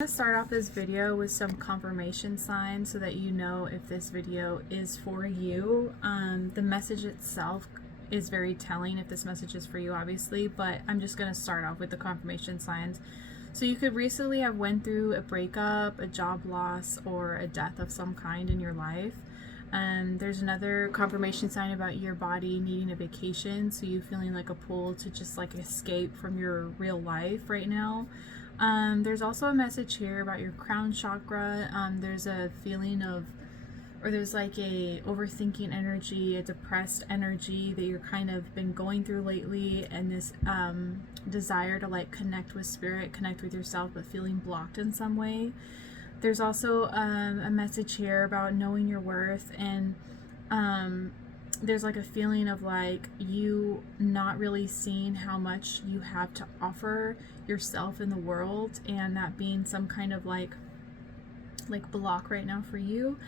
I'm going to start off this video with some confirmation signs so that you know if this video is for you. The message itself is very telling if this message is for you, obviously, but I'm just going to start off with the confirmation signs. So you could recently have went through a breakup, a job loss, or a death of some kind in your life. There's another confirmation sign about your body needing a vacation, so you feeling like a pull to just like escape from your real life right now. There's also a message here about your crown chakra. There's a feeling of, or there's like a overthinking energy, a depressed energy that you're kind of been going through lately, and this desire to like connect with spirit, connect with yourself, but feeling blocked in some way. There's also a message here about knowing your worth, and there's like a feeling of like you not really seeing how much you have to offer yourself in the world, and that being some kind of like block right now for you.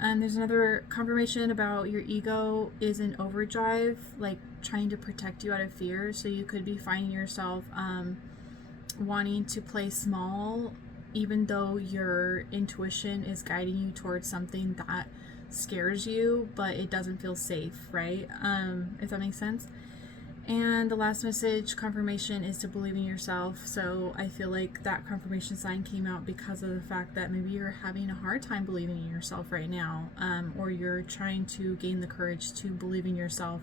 There's another confirmation about your ego is in overdrive, like trying to protect you out of fear. So you could be finding yourself wanting to play small, even though your intuition is guiding you towards something that scares you, but it doesn't feel safe, right? If that makes sense. And the last message confirmation is to believe in yourself. So I feel like that confirmation sign came out because of the fact that maybe you're having a hard time believing in yourself right now, or you're trying to gain the courage to believe in yourself.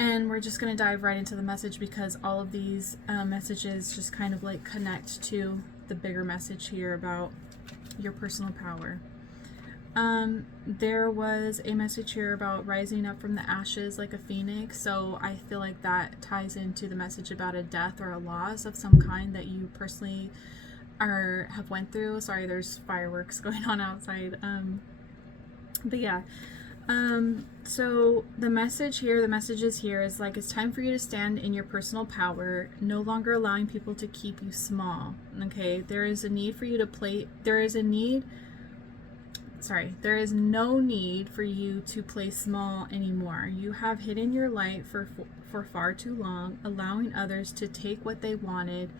And we're just going to dive right into the message because all of these messages just kind of like connect to the bigger message here about your personal power. There was a message here about rising up from the ashes like a phoenix. So I feel like that ties into the message about a death or a loss of some kind that you personally have went through. Sorry, there's fireworks going on outside. But yeah. So the messages here is like, it's time for you to stand in your personal power, no longer allowing people to keep you small. Okay. There is no need for you to play small anymore. You have hidden your light for far too long, allowing others to take what they wanted,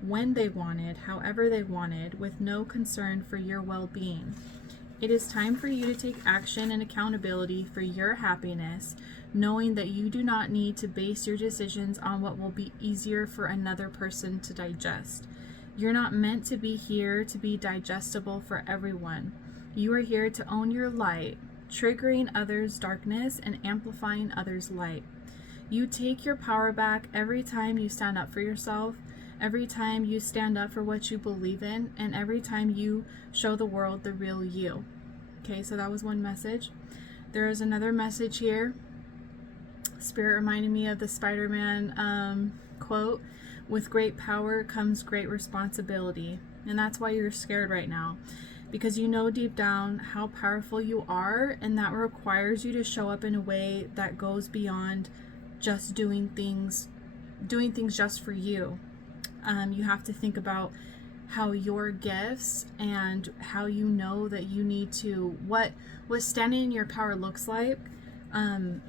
when they wanted, however they wanted, with no concern for your well-being. It is time for you to take action and accountability for your happiness, knowing that you do not need to base your decisions on what will be easier for another person to digest. You're not meant to be here to be digestible for everyone. You are here to own your light, triggering others' darkness and amplifying others' light. You take your power back every time you stand up for yourself, every time you stand up for what you believe in, and every time you show the world the real you. Okay, so that was one message. There is another message here. Spirit reminded me of the Spider-Man quote, "With great power comes great responsibility." And that's why you're scared right now. Because you know deep down how powerful you are, and that requires you to show up in a way that goes beyond just doing things just for you. You have to think about how your gifts and how you know that you need to, what standing in your power looks like, and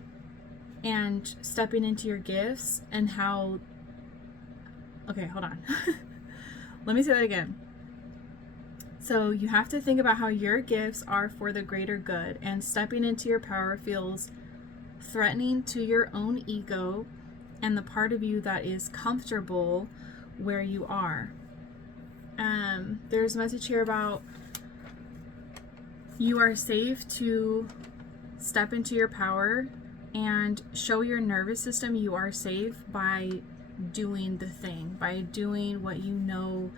stepping into your gifts, and how, okay, hold on. Let me say that again. So you have to think about how your gifts are for the greater good, and stepping into your power feels threatening to your own ego and the part of you that is comfortable where you are. There's a message here about you are safe to step into your power and show your nervous system you are safe by doing the thing, by doing what you know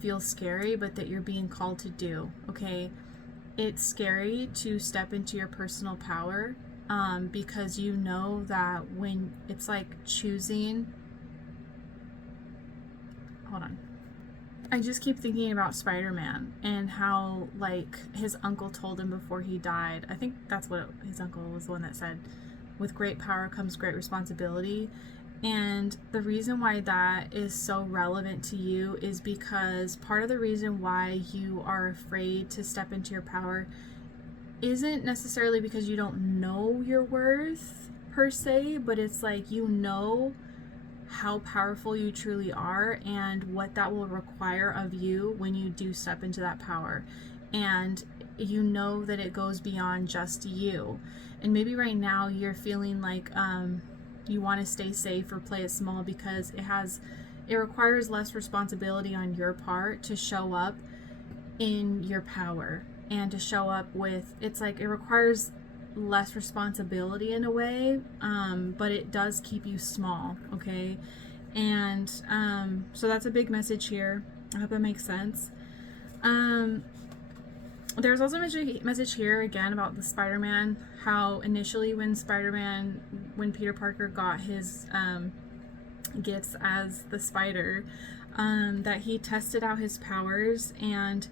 feels scary, but that you're being called to do. Okay, it's scary to step into your personal power because you know that when it's like choosing, hold on, I just keep thinking about Spider-Man and how like his uncle told him before he died. I think that's what his uncle was the one that said, "With great power comes great responsibility." And the reason why that is so relevant to you is because part of the reason why you are afraid to step into your power isn't necessarily because you don't know your worth per se, but it's like you know how powerful you truly are and what that will require of you when you do step into that power. And you know that it goes beyond just you. And maybe right now you're feeling like you want to stay safe or play it small because it requires less responsibility on your part to show up in your power and to show up with, it's like it requires less responsibility in a way, but it does keep you small, okay? And so that's a big message here. I hope that makes sense. There's also a message here again about the Spider-Man, how initially when Peter Parker got his gifts as the spider, that he tested out his powers, and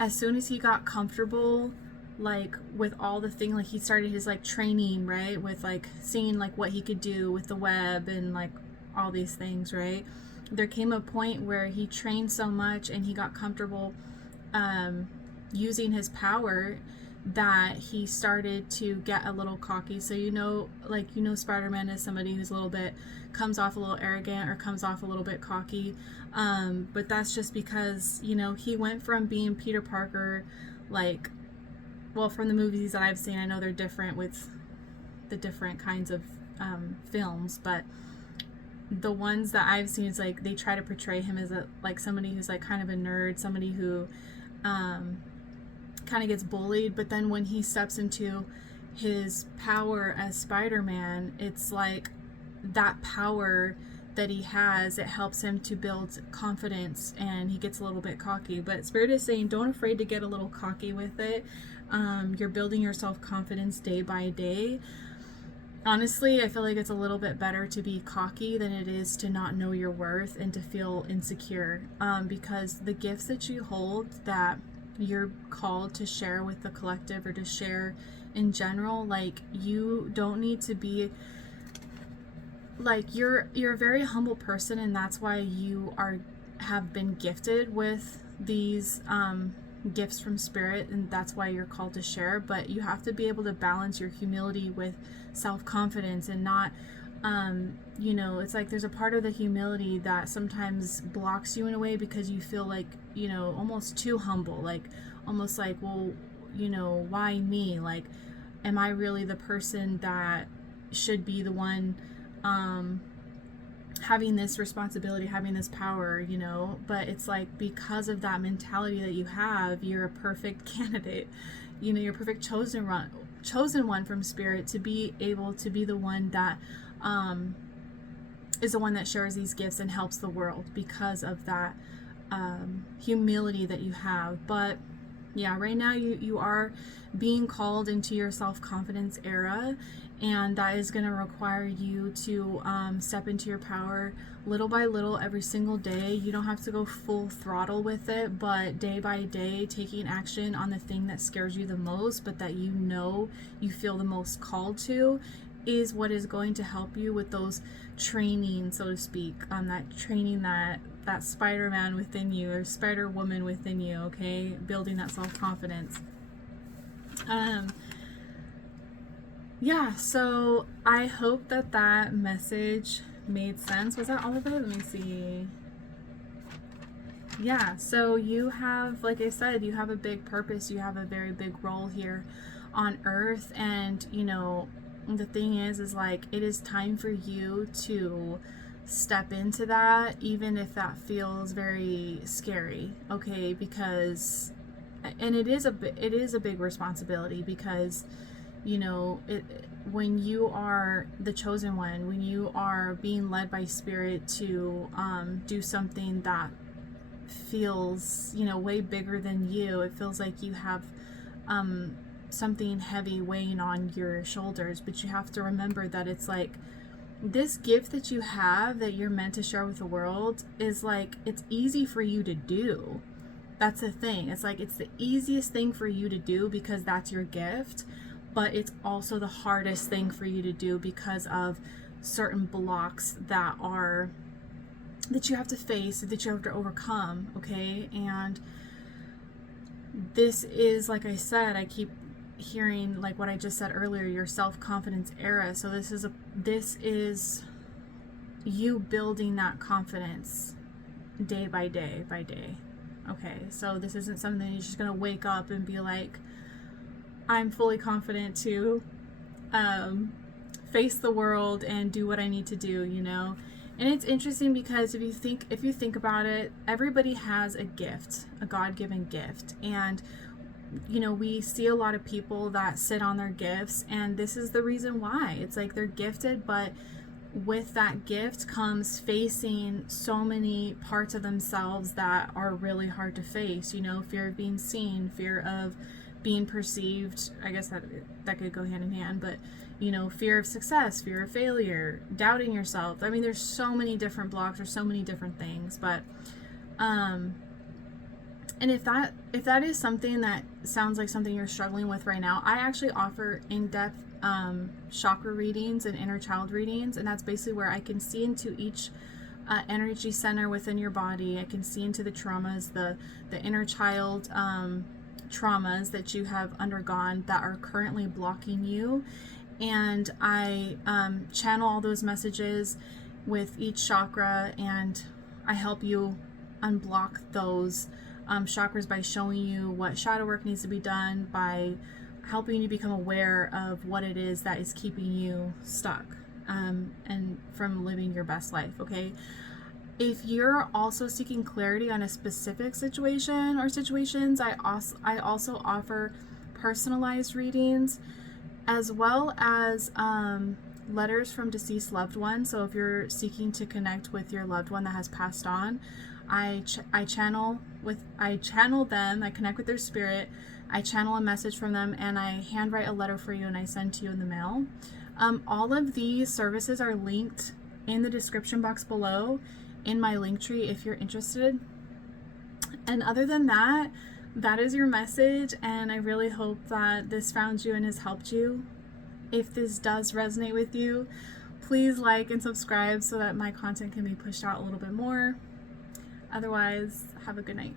as soon as he got comfortable like with all the thing, like he started his like training, right, with like seeing like what he could do with the web and like all these things, right? There came a point where he trained so much and he got comfortable using his power that he started to get a little cocky. So Spider-Man is somebody who's a little bit, comes off a little arrogant or comes off a little bit cocky, but that's just because he went from being Peter Parker, like, well, from the movies that I've seen, I know they're different with the different kinds of films, but the ones that I've seen, it's like they try to portray him as somebody who's like kind of a nerd, somebody who kind of gets bullied, but then when he steps into his power as Spider-Man, it's like that power that he has, it helps him to build confidence, and he gets a little bit cocky. But Spirit is saying, don't afraid to get a little cocky with it. You're building your self-confidence day by day. Honestly, I feel like it's a little bit better to be cocky than it is to not know your worth and to feel insecure, because the gifts that you hold that you're called to share with the collective or to share in general, like, you don't need to be like, you're a very humble person, and that's why you have been gifted with these gifts from Spirit, and that's why you're called to share. But you have to be able to balance your humility with self-confidence and not it's like there's a part of the humility that sometimes blocks you in a way because you feel like almost too humble, like almost like, well, why me, like, am I really the person that should be the one having this responsibility, having this power, but it's like, because of that mentality that you have, you're a perfect candidate, you're a perfect chosen one from Spirit to be able to be the one that is the one that shares these gifts and helps the world because of that humility that you have. But yeah, right now you are being called into your self-confidence era, and that is going to require you to step into your power little by little every single day. You don't have to go full throttle with it, but day by day, taking action on the thing that scares you the most, but that you feel the most called to, is what is going to help you with those training, so to speak, that training, that Spider-Man within you, or Spider-Woman within you, okay? Building that self-confidence. Yeah, so I hope that message made sense. Was that all of it? Let me see. Yeah, so you have, like I said, you have a big purpose. You have a very big role here on Earth, and the thing is like, it is time for you to step into that, even if that feels very scary, okay? Because, and it is a big responsibility, because when you are the chosen one, when you are being led by Spirit to do something that feels way bigger than you, it feels like you have something heavy weighing on your shoulders. But you have to remember that it's like, this gift that you have that you're meant to share with the world is like, it's easy for you to do. That's the thing. It's like, it's the easiest thing for you to do because that's your gift, but it's also the hardest thing for you to do because of certain blocks that you have to face, that you have to overcome, okay? And this is, like I said, I keep hearing, like what I just said earlier, your self-confidence era. So this is you building that confidence day by day by day. Okay, so this isn't something you're just gonna wake up and be like, I'm fully confident to face the world and do what I need to do, you know. And it's interesting because if you think about it, everybody has a gift, a God-given gift. And you know, we see a lot of people that sit on their gifts, and this is the reason why. It's like they're gifted, but with that gift comes facing so many parts of themselves that are really hard to face, you know, fear of being seen, fear of being perceived. I guess that could go hand in hand, but you know, fear of success, fear of failure, doubting yourself. I mean, there's so many different blocks or so many different things, but and if that is something that sounds like something you're struggling with right now, I actually offer in-depth chakra readings and inner child readings, and that's basically where I can see into each energy center within your body. I can see into the traumas, the inner child traumas that you have undergone that are currently blocking you, and I channel all those messages with each chakra, and I help you unblock those chakras by showing you what shadow work needs to be done, by helping you become aware of what it is that is keeping you stuck and from living your best life. Okay, if you're also seeking clarity on a specific situation or situations, I also offer personalized readings, as well as letters from deceased loved ones. So if you're seeking to connect with your loved one that has passed on, I channel them, I connect with their spirit, I channel a message from them, and I handwrite a letter for you and I send to you in the mail. All of these services are linked in the description box below in my Linktree if you're interested. And other than that, that is your message, and I really hope that this found you and has helped you. If this does resonate with you, please like and subscribe so that my content can be pushed out a little bit more. Otherwise, have a good night.